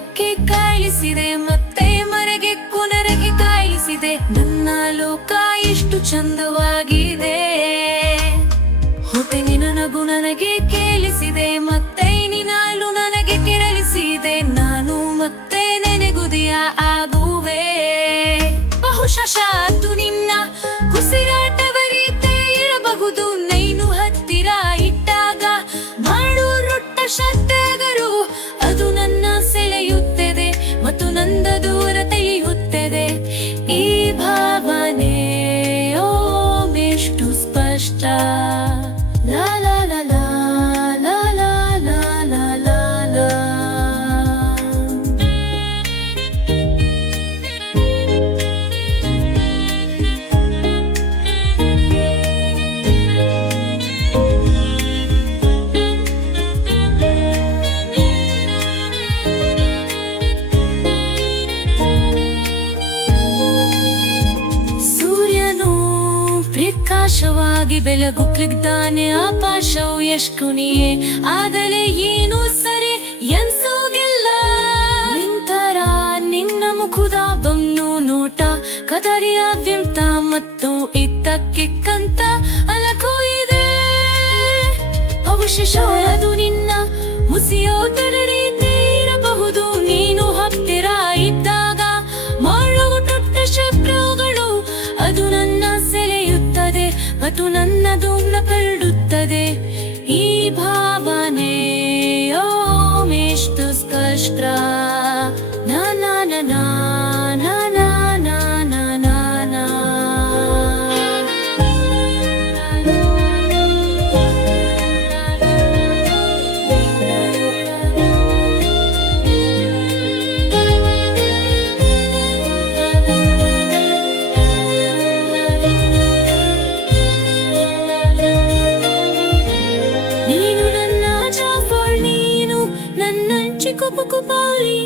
ಲೋಕಕ್ಕೆ ಕಾಯಿಸಿದೆ ಮತ್ತೆ ಮರೆಗೆ ಕುನರಗೆ ಕಾಯಿಸಿದೆ. ನನ್ನ ಲೋಕ ಎಷ್ಟು ಚಂದವಾಗಿದೆ. ಪ್ರಕಾಶವಾಗಿ ಬೆಳಗುತ್ತಿದ್ದಾನೆ ಆಕಾಶವು ಎಷ್ಟುನಿಯೇ ಆದರೆ ಏನು ಸರಿ ಎನ್ಸೋಗಿಲ್ಲ ನಿಂತರ ನಿನ್ನ ಮುಖದ ಬನ್ನು ನೋಟ, ಕದರಿಯ ವ್ಯಂತ ಮತ್ತು ಇತ್ತ ಕಂತ ಅಲಕು ಇದೆ. ಅವಶೇಷ ನಿನ್ನ ಮುಸಿಯೋ ರೀತಿ ಜಗತ್ತು ನನ್ನದೊನ್ನ ಕಳ್ಳುತ್ತದೆ ಈ ಭಾವನೆ ಓ ಮೇಷ್ಟು ಸ್ಪಷ್ಟ. ಚಿಕ್ಕುಪುಕುಪಾಲಿ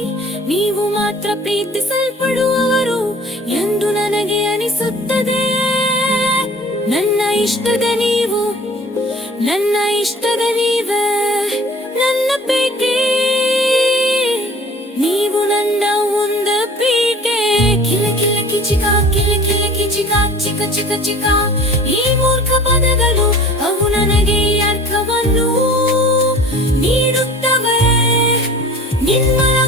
ನೀವು ಮಾತ್ರ ಪ್ರೀತಿಸಲ್ಪಡುವವರು ಎಂದು ನನಗೆ ಅನಿಸುತ್ತದೆ. ನನ್ನ ಇಷ್ಟದ ನೀವು, ನನ್ನ ಇಷ್ಟದ ನೀವೇ, ನನ್ನ ಪೇಟೆ ನೀವು ನನ್ನ ಒಂದ ಪೀಟೆ ಕಿಲ ಕಿಲ, ಕಿಚಿಕ, ಕಿಲ ಕಿಲ, ಕಿಚಿಕ, ಚಿಕ ಚಿಕ ಚಿಕ. ಈ ಮೂರ್ಖ ಪದಗಳು ಅವು ನನಗೆ ಅರ್ಥವನ್ನು when